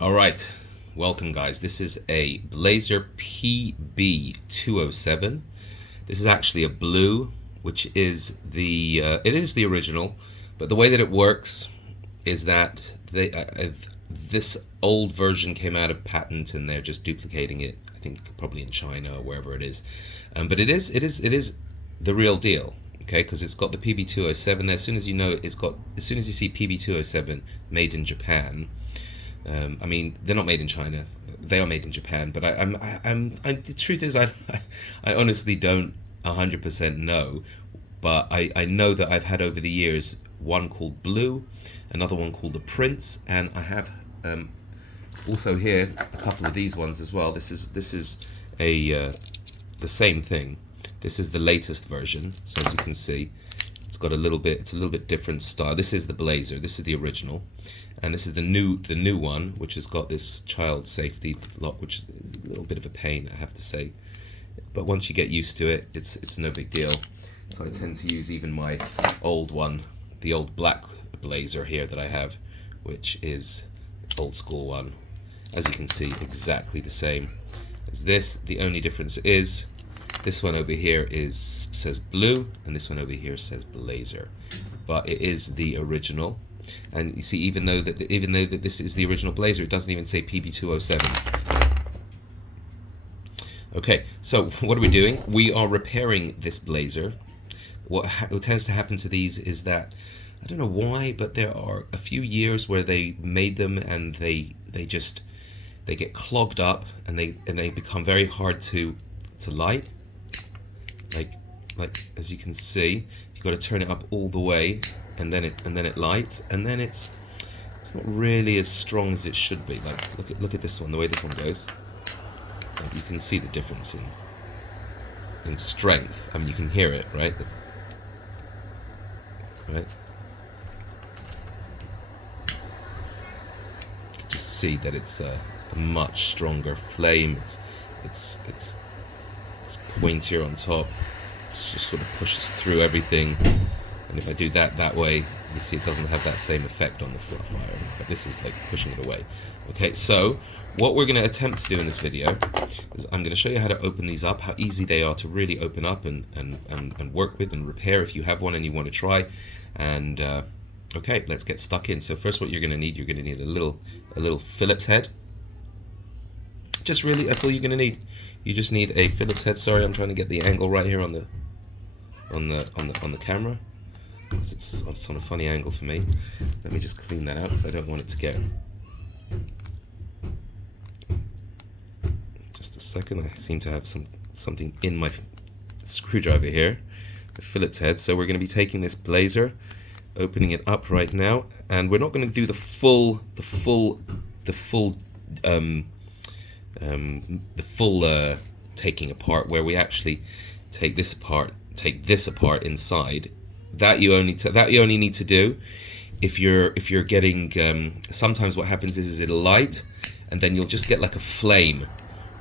All right, welcome guys. This is a Blazer pb207. This is actually a blue, which is it is the original, but the way that it works is that this old version came out of patent and they're just duplicating it. I think probably in China or wherever it is, but it is the real deal. Okay, because it's got the pb207 there. As soon as you know as soon as you see pb207 made in Japan. I mean, they're not made in China; they are made in Japan. But the truth is, I honestly don't 100% know. But I know that I've had over the years one called Blue, another one called the Prince, and I have also here a couple of these ones as well. This is a the same thing. This is the latest version. So as you can see, it's got it's a little bit different style. This is the Blazer. This is the original. And this is the new one, which has got this child safety lock, which is a little bit of a pain, I have to say. But once you get used to it, it's no big deal. So I tend to use even my old one, the old black Blazer here that I have, which is old school one. As you can see, exactly the same as this. The only difference is this one over here says Blue, and this one over here says Blazer. But it is the original. And you see, even though that this is the original Blazer, it doesn't even say pb207. Okay, so what are we doing? We are repairing this Blazer. What tends to happen to these is that, I don't know why, but there are a few years where they made them and they get clogged up and they become very hard to light. Like as you can see, you've got to turn it up all the way. And then it lights, and then it's not really as strong as it should be. Like look at this one, the way this one goes. You can see the difference in strength. I mean, you can hear it, right? Right. You can just see that it's a much stronger flame. It's pointier on top. It just sort of pushes through everything. And if I do that way, you see it doesn't have that same effect on the fire, but this is like pushing it away. Okay, so what we're going to attempt to do in this video is I'm going to show you how to open these up, how easy they are to really open up and work with and repair if you have one and you want to try. And okay, let's get stuck in. So first, what you're going to need a little Phillips head. Just really, that's all you're going to need. You just need a Phillips head. Sorry, I'm trying to get the angle right here on the camera. It's on a funny angle for me. Let me just clean that out because I don't want it to get. Just a second. I seem to have something in my screwdriver here, the Phillips head. So we're going to be taking this Blazer, opening it up right now, and we're not going to do the full taking apart, where we actually take this apart inside. That you only need to do if you're getting sometimes what happens is it'll light and then you'll just get like a flame,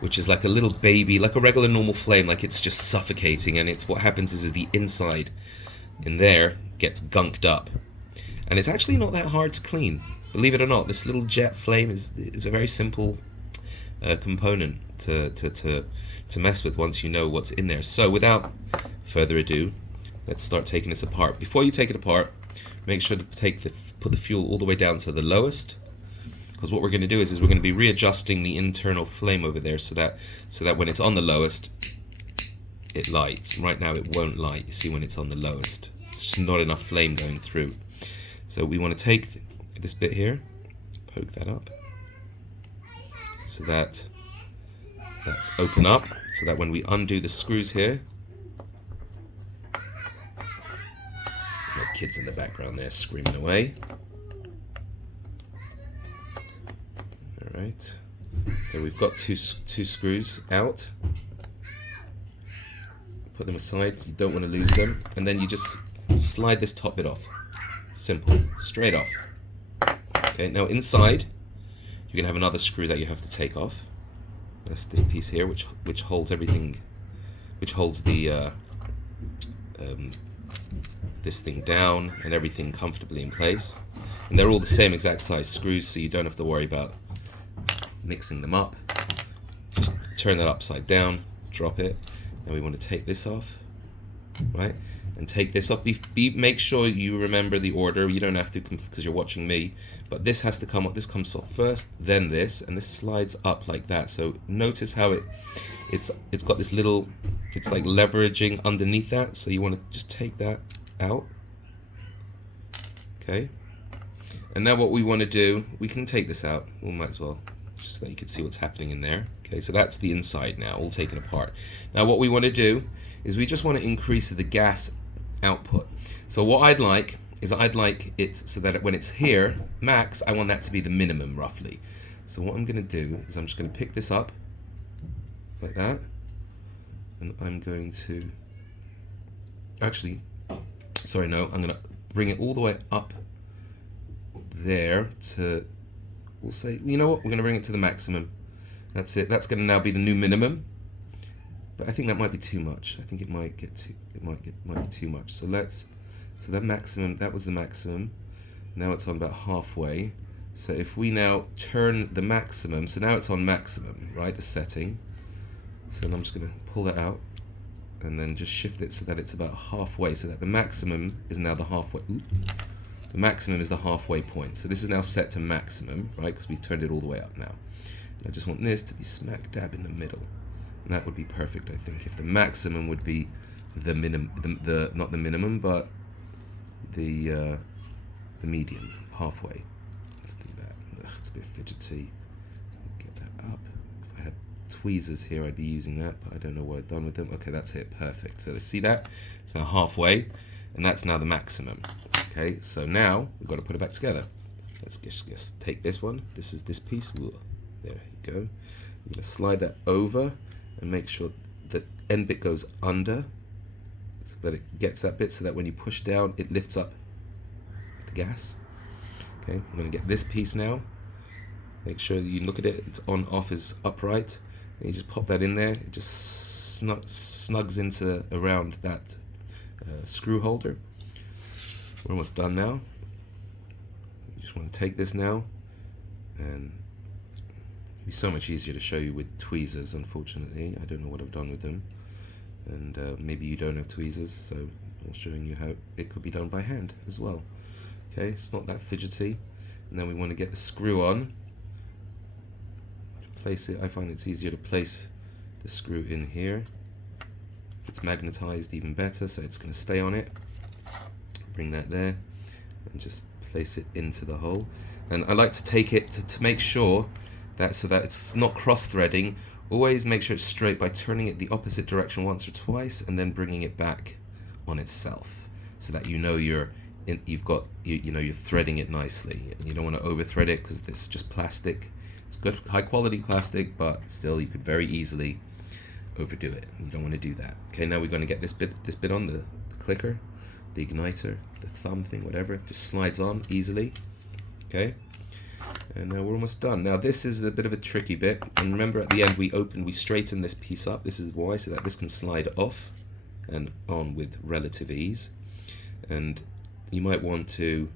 which is like a little baby, like a regular normal flame, like it's just suffocating, and it's what happens is the inside in there gets gunked up, and it's actually not that hard to clean, believe it or not. This little jet flame is a very simple component to mess with once you know what's in there. So without further ado, let's start taking this apart. Before you take it apart, make sure to put the fuel all the way down to the lowest, because what we're going to do is we're going to be readjusting the internal flame over there so that when it's on the lowest, it lights. Right now it won't light. You see, when it's on the lowest, it's just not enough flame going through. So we want to take this bit here, poke that up, so that's open up, so that when we undo the screws here, kids in the background there screaming away. Alright, so we've got two screws out. Put them aside, you don't want to lose them, and then you just slide this top bit off. Simple, straight off. Okay, now inside you're going to have another screw that you have to take off. That's this piece here, which holds everything, which holds the this thing down and everything comfortably in place. And they're all the same exact size screws, so you don't have to worry about mixing them up. Just turn that upside down, drop it. Now we want to take this off, right? And take this off. Make sure you remember the order. You don't have to because you're watching me, but this has to come up. This comes off first, then this, and this slides up like that. So notice how it's got this little, it's like leveraging underneath that. So you want to just take that out. Okay. And now what we want to do, we can take this out. We might as well, just so that you can see what's happening in there. Okay, so that's the inside now, all taken apart. Now what we want to do is we just want to increase the gas output. So what I'd like is I'd like it so that when it's here, max, I want that to be the minimum roughly. So what I'm going to do is I'm just going to pick this up like that, and I'm going to, actually, sorry, no, I'm going to bring it all the way up there to, we'll say, you know what, we're going to bring it to the maximum. That's it. That's going to now be the new minimum. But I think that might be too much. I think it might get too, might be too much. So so that maximum, that was the maximum. Now it's on about halfway. So if we now turn the maximum, so now it's on maximum, right, the setting. So I'm just going to pull that out and then just shift it so that it's about halfway, so that the maximum is now the halfway. Ooh. The maximum is the halfway point. So this is now set to maximum, right, because we've turned it all the way up now. I just want this to be smack dab in the middle. And that would be perfect, I think. If the maximum would be the minimum, not the minimum, but the medium, halfway. Let's do that. Ugh, it's a bit fidgety. Get that up. If I had tweezers here, I'd be using that, but I don't know what I've done with them. Okay, that's it. Perfect. So let's see that. It's now halfway, and that's now the maximum. Okay, so now we've got to put it back together. Let's just take this one. This is this piece. Ooh. There you go. You're going to slide that over and make sure the end bit goes under so that it gets that bit, so that when you push down, it lifts up the gas. Okay, I'm going to get this piece now. Make sure you look at it, it's on, off is upright. And you just pop that in there. It just snugs into around that screw holder. We're almost done now. You just want to take this now, and it'd be so much easier to show you with tweezers. Unfortunately, I don't know what I've done with them, and maybe you don't have tweezers, so I'm showing you how it could be done by hand as well. Okay, it's not that fidgety. And then we want to get the screw on. Place it. I find it's easier to place the screw in here. If it's magnetized, even better, so it's going to stay on it. Bring that there, and just place it into the hole. And I like to take it to make sure that, so that it's not cross-threading, always make sure it's straight by turning it the opposite direction once or twice and then bringing it back on itself, so that you know you're threading it nicely. You don't want to over thread it because this is just plastic. It's good high quality plastic, but still you could very easily overdo it. You don't want to do that. Okay, now we're going to get this bit on the clicker, the igniter, the thumb thing, whatever. It just slides on easily. Okay. And now we're almost done. Now this is a bit of a tricky bit, and remember at the end we straighten this piece up. This is why, so that this can slide off and on with relative ease. And you might want to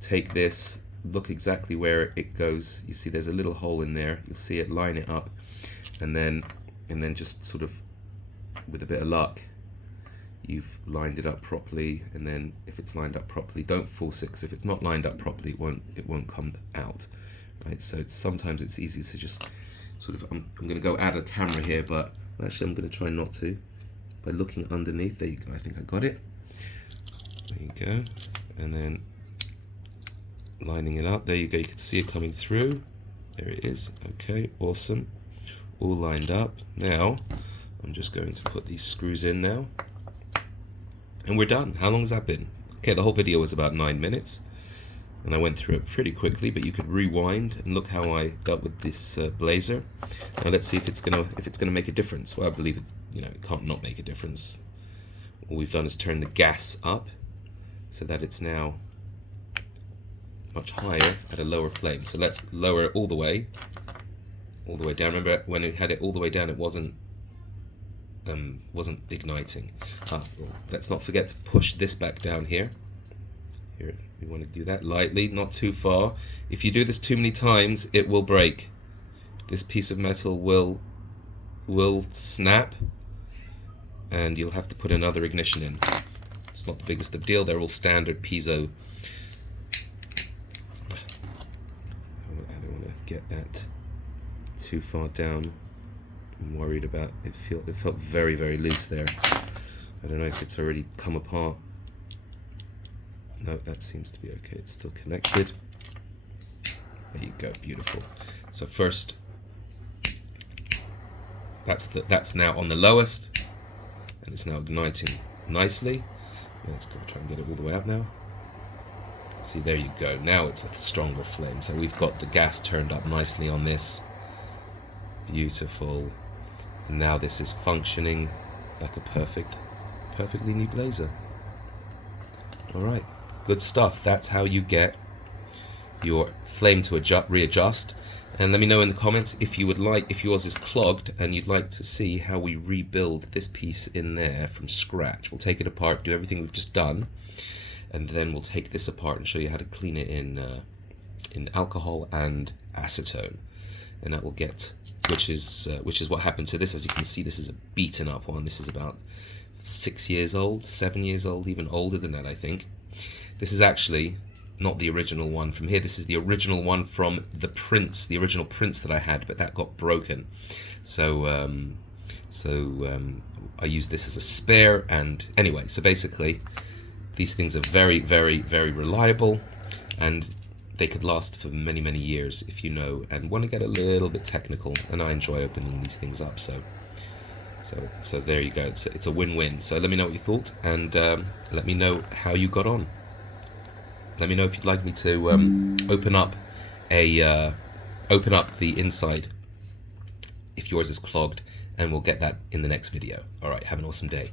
take this, look exactly where it goes. You see there's a little hole in there. You'll see it, line it up, and then just sort of, with a bit of luck, you've lined it up properly. And then if it's lined up properly, don't force it, because if it's not lined up properly, it won't come out, right? So sometimes it's easy to just sort of, I'm going to go out of the camera here, but actually I'm going to try not to, by looking underneath. There you go. I think I got it. There you go. And then lining it up. There you go. You can see it coming through. There it is. Okay, awesome. All lined up. Now I'm just going to put these screws in now, and we're done. How long has that been? Okay, the whole video was about 9 minutes, and I went through it pretty quickly, but you could rewind and look how I dealt with this blazer. Now let's see if it's gonna make a difference. Well, I believe it can't not make a difference. All we've done is turn the gas up so that it's now much higher at a lower flame. So let's lower it all the way down. Remember when we had it all the way down, it wasn't igniting. Let's not forget to push this back down here. Here, we want to do that lightly, not too far. If you do this too many times, it will break. this piece of metal will snap, and you'll have to put another ignition in. It's not the biggest of deal. They're all standard piezo. I don't want to get that too far down. I'm worried about it. It felt very, very loose there. I don't know if it's already come apart. No, that seems to be okay. It's still connected. There you go, beautiful. So first, that's now on the lowest, and it's now igniting nicely. Let's go try and get it all the way up now. See, there you go. Now it's a stronger flame. So we've got the gas turned up nicely on this. Beautiful. And now this is functioning like a perfectly new blazer. All right, good stuff. That's how you get your flame to readjust. And let me know in the comments if you would like, if yours is clogged and you'd like to see how we rebuild this piece in there from scratch. We'll take it apart, do everything we've just done, and then we'll take this apart and show you how to clean it in alcohol and acetone, and that will get, which is what happened to this. As you can see, this is a beaten up one. This is about 6 years old, 7 years old, even older than that, I think. This is actually not the original one from here. This is the original one from the Prince, the original Prince that I had, but that got broken. So I use this as a spare. And anyway, so basically these things are very, very, very reliable, and they could last for many, many years if you know and want to get a little bit technical. And I enjoy opening these things up. So there you go. It's a win-win. So let me know what you thought, and let me know how you got on. Let me know if you'd like me to open up the inside if yours is clogged, and we'll get that in the next video. All right, have an awesome day.